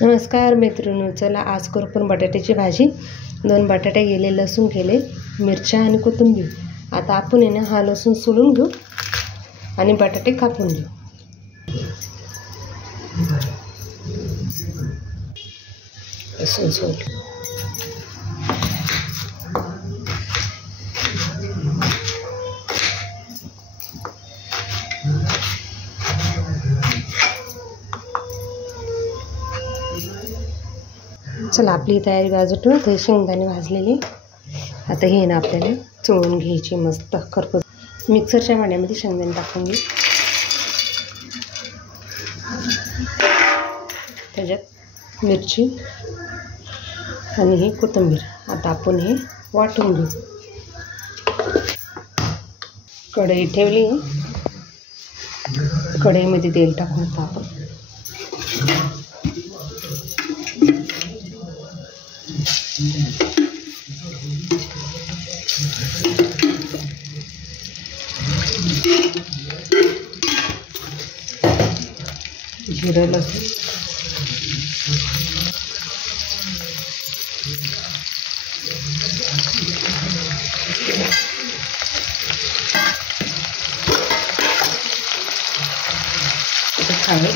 नमस्कार मित्रांनो, चला आज करू आपण बटाट्याची भाजी। 2 बटाटे गेले, लसूण केले, मिरच्या आणि कोथिंबीर। आता आपण आहे ना हा लसूण सोलून घेऊ आणि बटाटे कापून घेऊ। लसूण सोल चला आपली तयारी बाजूला ठेवू। शेंगदाणे भाजलेले आता हे ना आपल्याला चोळून घ्यायची मस्त खरपूस। मिक्सरच्या भांड्यामध्ये शेंगदाणे टाकून घेऊ, त्याच्यात मिरची आणि ही कोथिंबीर। आता आपण हे वाटून घेऊ। कढई ठेवली, कढईमध्ये तेल टाकून आपण जिरं लसूण खावे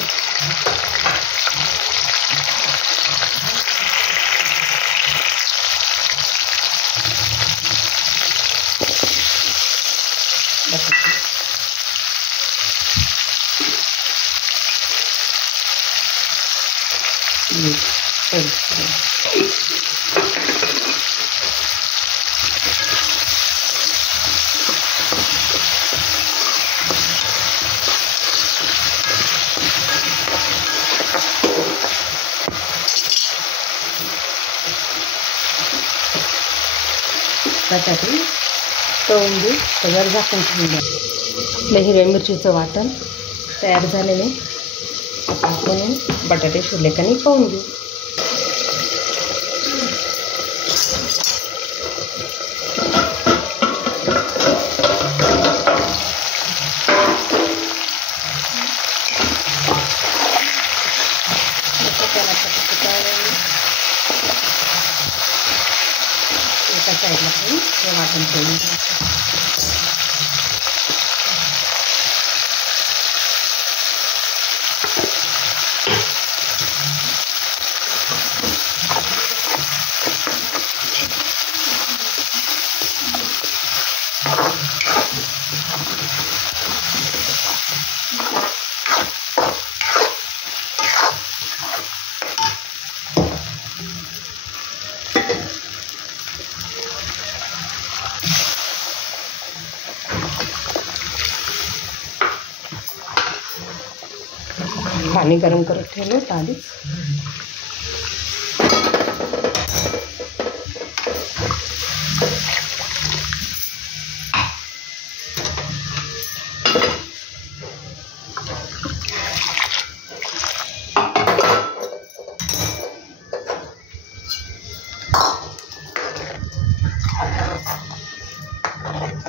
बटाटे तळून घेऊ। त्याच्यावर झाकून ठेवून द्या। आपल्या हिरव्या मिरचीचं वाटण तयार झालेलं आहे। आता आपण बटाटे शिजले का नाही पाहून घेऊ। एका साईडला पण हे वाटण ठेवून पाणी गरम करत ठेवलं होतं आधीच।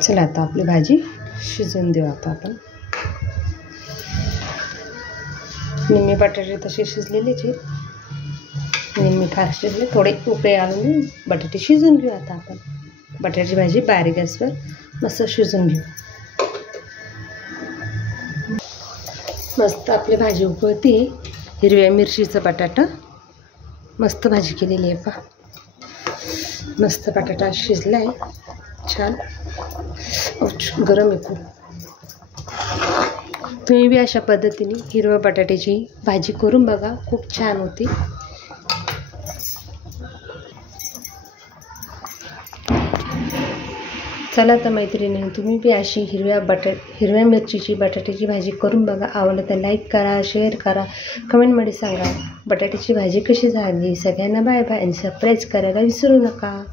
चला आता आपली भाजी शिजवून देऊ। आता आपण निम्मे बटाटे तसे शिजलेलेच आहेत, निम्मे फार शिजले, थोडे उकळे आणून बटाटे शिजून घेऊ। आता आपण बटाट्याची भाजी बारीक गॅसवर मस्त शिजून घेऊ। मस्त आपली भाजी उकळते। हिरव्या मिरचीचं बटाटा मस्त भाजी केलेली आहे पहा। मस्त बटाटा शिजला आहे छान। गरम आहे खूप। तुम्ही बी अशा पद्धतीने हिरव्या बटाट्याची भाजी करून बघा, खूप छान होती। चला तर मैत्रिणी, तुम्ही बी अशी हिरव्या मिरचीची बटाट्याची भाजी करून बघा। आवडलं तर लाईक करा, शेअर करा, कमेंटमध्ये सांगा बटाट्याची भाजी कशी झाली। सगळ्यांना बाय बाय आणि सबस्क्राईब करायला विसरू नका।